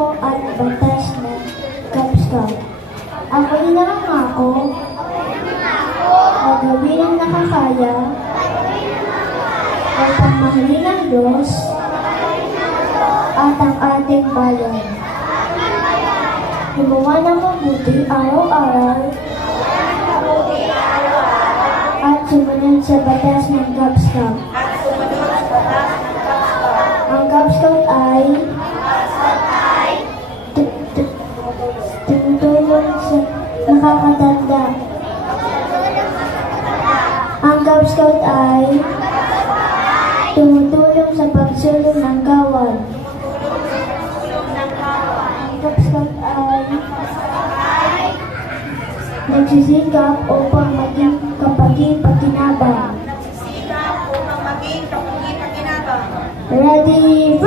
pangako at batas ng Cub Scout. Ako'y nangako na gawin ang nakakaya at pagmahalin ng Diyos at ang ating bayan. Gumawa ng mabuti araw-araw at sumunod sa batas ng Cub Scout. Ang Cub Scout ay tumutulong sa nakakatanda. Ang Cub Scout ay tumutulong sa pagsulong ng kawal. Ang Cub Scout ay nagsisikap upang maging kapaki-pakinabang. Ready,